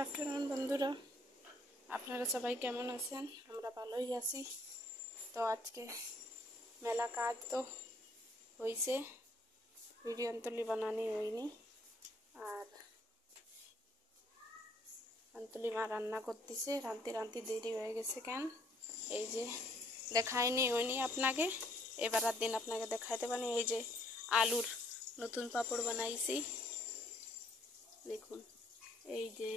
Afternoon बंधुरा আপনারা সবাই কেমন আছেন? আমরা ভালোই আছি। তো আজকে মেলা কাজ তো হইছে, ভিডিও অন্তলি বানানি হয়নি। আর অন্তলি মা রান্না করতেছে, রান্তি রান্তি দেরি হয়ে গেছে কেন এই যে দেখাইনি হয়নি আপনাকে। এবার আর দিন আপনাকে দেখাইতে পারি। এই যে আলুর নতুন পাপড় বানাইছি, দেখুন এই যে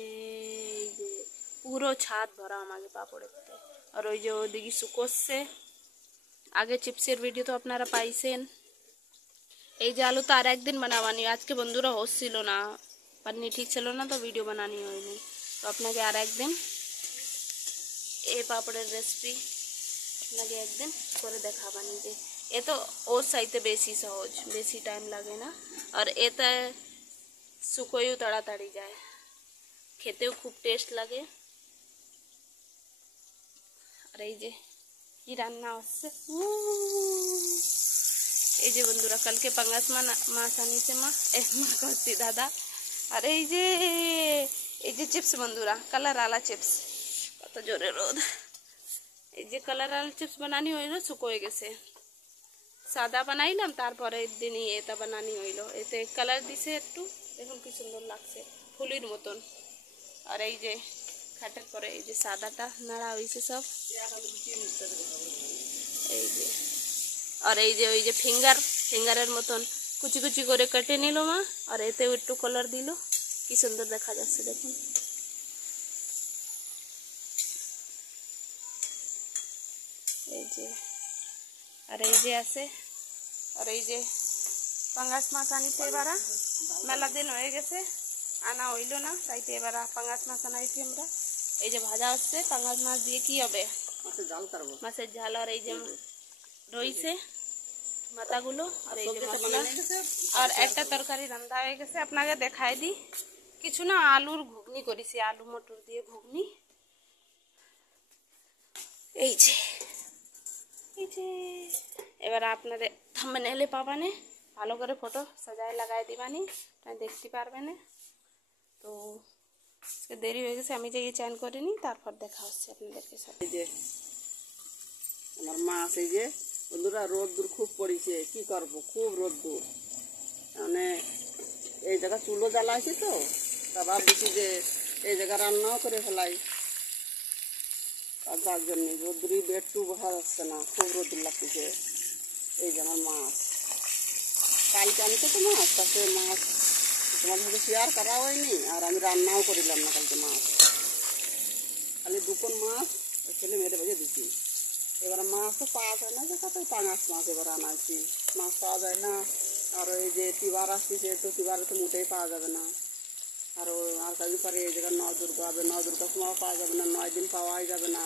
পুরো ছাদ ভরা আমাকে পাপড়েতে। আর ওই যে ওদিকে শুকোচ্ছে। আগে চিপসের ভিডিও তো আপনারা পাইছেন। এই যে আলু তো আর একদিন বানাবানি, আজকে বন্ধুরা হচ্ছিল না, পানি ঠিক ছিল না, তো ভিডিও বানানি হয়নি। তো আপনাকে আর একদিন এই পাপড়ের রেসিপি আপনাকে একদিন করে দেখাবানি। যে এ তো ওর চাইতে বেশি সহজ, বেশি টাইম লাগে না, আর এতে শুকোয়ও তাড়াতাড়ি যায়, খেতেও খুব টেস্ট লাগে। আর এই যে কি রান্না হচ্ছে, এই যে বন্ধুরা কালকে পাঙ্গাস মাছ আনিছে মা করছি দাদা। আর এই যে চিপস বন্ধুরা, কালার আলা চিপস, কত জোরে রোদ। এই যে কালার আলা চিপস বানানি হইলো, শুকোয় গেছে। সাদা বানাইলাম, তারপরে দিনই এটা বানানি হইলো। এতে কালার দিছে একটু, দেখুন কি সুন্দর লাগছে, ফুলির মতন। আর এই যে খাটের পরে এই যে সাদাটা নাড়া হয়েছে সব, এই যে। আর এই যে ওই যে ফিঙ্গারের মতন কুচি কুচি করে কেটে নিল মা, আর এতেও একটু কালার দিল, কি সুন্দর দেখা যাচ্ছে দেখুন। এই যে আর এই যে আছে, আর এই যে পাঙ্গাস মাছ আনিছে। এবারা মেলা দিন হয়ে গেছে, আনা হইল না, তাইতে এবার পাঙ্গাস মাছ আনাইছি আমরা। এই যে ভাজা হচ্ছে পাঙ্গাস মাছ দিয়ে, কি হবে মাছের ঝাল করবো, মাছের ঝাল। আর এই যে রইছে মাথাগুলো, আর এই যে মশলা, আর একটা তরকারি রান্না হয়ে গেছে, আপনাকে দেখাই দিই। কিছু না, আলুর ঘুগনি করেছি, আলু মটর দিয়ে ঘুগনি। এই যে এবার আপনাদের থাম্বনেইলে পাবানে, ভালো করে ফটো সাজায় লাগাই দিবানি, দেখতে পারবেন। তো দেরি হয়ে গেছে, আমি যে চান করিনি, তারপর দেখা হচ্ছে আপনাদেরকে সাথে। যে আমার মাছ, এই যে বন্ধুরা রোদ্দুর খুব পড়েছে, কি করব, খুব রোদ্দুর। মানে এই জায়গা চুলো জ্বালাইছি, তো তা ভাবছি যে এই জায়গা রান্নাও করে ফেলাই, আর যার জন্য রোদ্দুরই একটু বোঝা যাচ্ছে না, খুব রোদ্দুর লাগতেছে। এই যে আমার মাছ, কালকে আনতে তো মাছ, তাতে মাছ তোমার সাথে শেয়ার করা হয়নি, আর আমি রান্নাও করিলাম না কালকে মাছ, খালি দুপুর মাছ ছেলে মেয়েদের ভেজে দিচ্ছি। এবার মাছ তো পাওয়া যায় না, যেটা তো পাঙাশ মাছ এবার আনাইছি, মাছ পাওয়া যায় না। আর ওই যে তিবার আসতেছে, তো তিবারে তো মোটেই পাওয়া যাবে না। আর কদিন পরে এই জায়গায় নয় দুর্গা হবে, নয় দুর্গার সময় পাওয়া যাবে না, 9 দিন পাওয়াই যাবে না।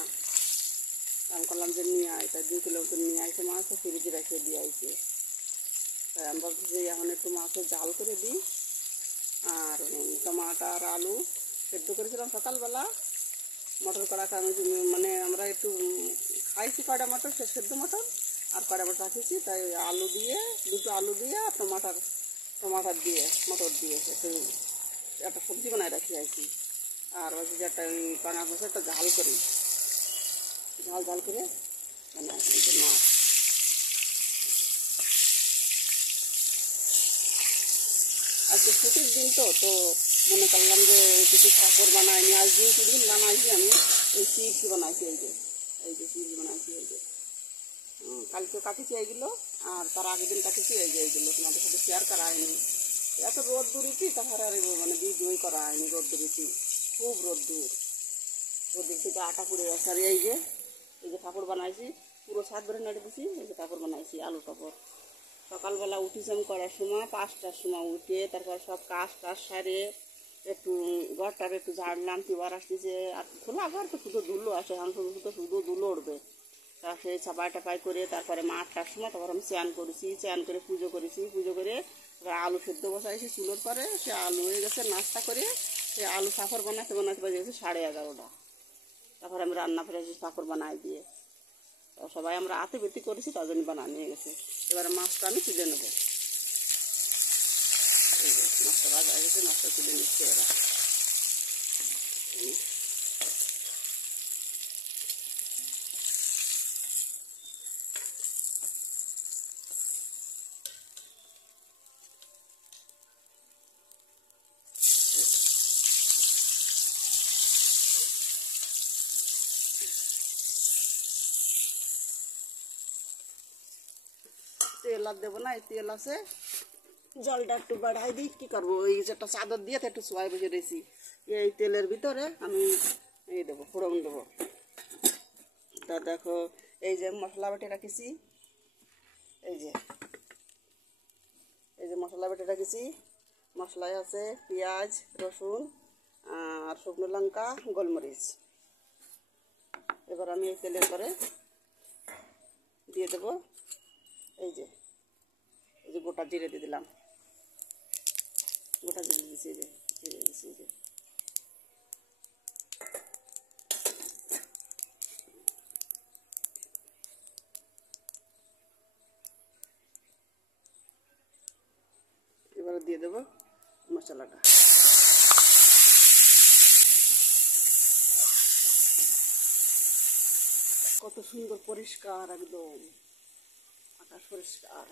আমি করলাম যে নিয়ে আয়, তাই 2 কিলো মতো নিয়ে আইসে মাছ, তো ফ্রিজে রেখে দিয়ে আইছে। তাই আমি ভাবছি যে এখন একটু মাছের ঝাল করে দিই। আর টমাটার আলু সেদ্ধ করেছিলাম সকালবেলা, মটর কড়া মানে আমরা একটু খাইছি কয়টা মটর, সেদ্ধ মটর, আর কয়টা মটর রাখেছি, তাই আলু দিয়ে, 2টো আলু দিয়ে আর টমাটার দিয়ে মটর দিয়ে একটু একটা সবজি বানায় রাখি আইছি। আর হচ্ছে যে একটা পাঙা মাছের একটা ঝাল করি, ঝাল করে বানাই মাছ। আজকে ছুটির দিন তো মনে করলাম যে কিছু ঠাকুর বানাইনি, আজ 2-3 দিন বানাইছি আমি। এই চিপস বানাইছি, এই যে চিপস বানাইছি, এই যে কালকে কাটিছি এইগুলো, আর তার আগের দিন কাটিছি এই যে এইগুলো, তোমাদের সাথে শেয়ার করা হয়নি। এত রোদ্দুরিছি, তারপরে আর মানে ভিডিওই করা হয়নি, রোদ্দুরিছি খুব রোদ্দুর, রোদ্দুর থেকে আটা পুড়ে গেছে। আর এই যে পাঁপড় বানাইছি, পুরো ছাদ ভরে নেড়ে দিছি, এই যে পাঁপড় বানাইছি, আলু পাঁপড়। সকালবেলা উঠিছি আমি করার সময়, 5টার সময় উঠে তারপর সব কাজ সারে একটু ঘরটার একটু ঝাড়লাম, তিবার আসতেছে, আর খোলা ঘর তো শুধু ধুলো আসে, এখন শুধু ধুলো উঠবে। তা সেই ছাপাই টাপাই করে তারপরে 8টার সময় তারপর আমি স্নান করেছি, স্নান করে পুজো করেছি, পুজো করে আলু সেদ্ধ বসাইছি চুলোর পরে। সে আলু হয়ে গেছে, নাস্তা করে সে আলু পাঁপড় বানাতে বাজে গেছে 11:30টা। তারপর আমি রান্না করেছি পাঁপড় বানাই দিয়ে, সবাই আমরা আতে বেতি করেছি, তার জন্য বানা নিয়ে গেছে। এবারে মাছটা আমি তুলে নেবো, এই যে মাছটা ভাজা হয়ে গেছে, মাছটা তুলে নিচ্ছে এরা। তেল আর দেবো না, এই তেল আছে, জলটা একটু বাড়াই দিই। কী করবো, এই যে একটা চাদর দিয়ে একটু শোয়াই বসে রয়েছি। এই তেলের ভিতরে আমি এই দেবো, ফোড়ন দেবো। তা দেখো, এই যে মশলা বেটে রাখিছি, এই যে মশলা বেটে রাখিছি। মশলায় আছে পেঁয়াজ, রসুন আর শুকনো লঙ্কা, গোলমরিচ। এবার আমি এই তেলের পরে দিয়ে দেবো এই যে গোটা জিরে দিয়ে দিলাম, গোটা জিরে দিচ্ছি, এই যে জিরে দিচ্ছি, এই যে এবার দিয়ে দেবো মশলাটা। কত সুন্দর পরিষ্কার, একদম আকাশ পরিষ্কার।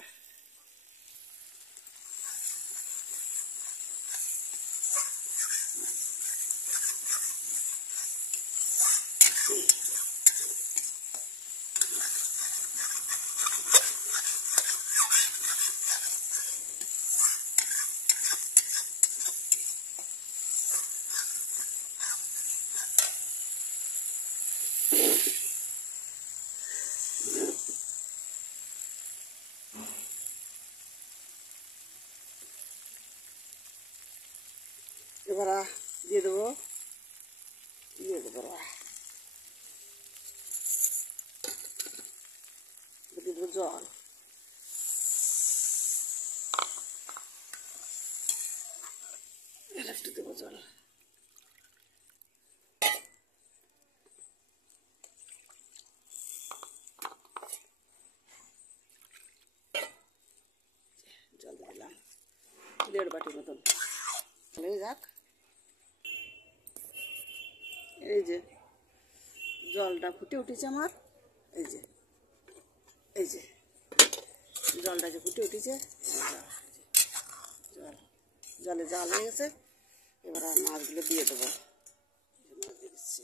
এবার দিয়ে দেবো দিয়ে দেবো জল। একটু দেবো জল। জল দিলাম 1.5 বাটি মতন, হয়ে যাক। এই যে জলটা ফুটে উঠেছে আমার, এই যে জলটা যে ফুটে উঠেছে, জলে জাল হয়ে গেছে। এবার আর মাছগুলো দিয়ে দেবো, মাছ দিয়ে দিচ্ছি।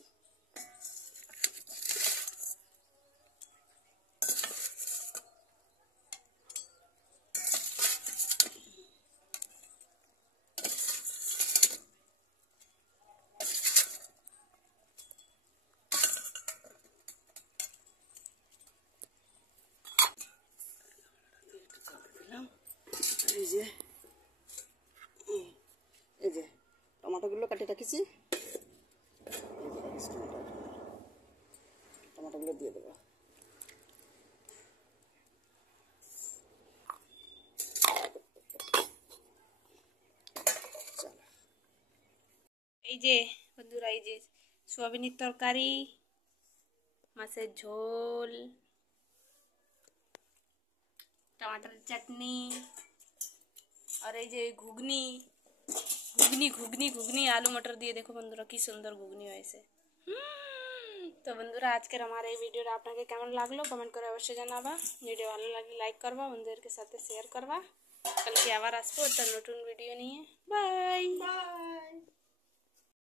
এই যে টমেটোগুলো কাটে রাখেছি, টমেটোগুলো দিয়ে দেবো। এই যে বন্ধুরা, এই যে সোয়াবিনের তরকারি, মাছের ঝোল, टमाटर चटनी और ये घुगनी घुगनी घुगनी घुगनी आलू मटर दिए देखो बंधुरा की सुंदर घुगनी वैसे। तो बंधुरा आजकेर हमारे भिडियो आपनाके केमन लागलो कमेंट करे अवश्य जानाबा। भिडियो भालो लागले लाइक करबा, बंधुदेर के साथे शेयर करबा। कल के आबार आसबो একটা নতুন ভিডিও নিয়ে। Bye bye.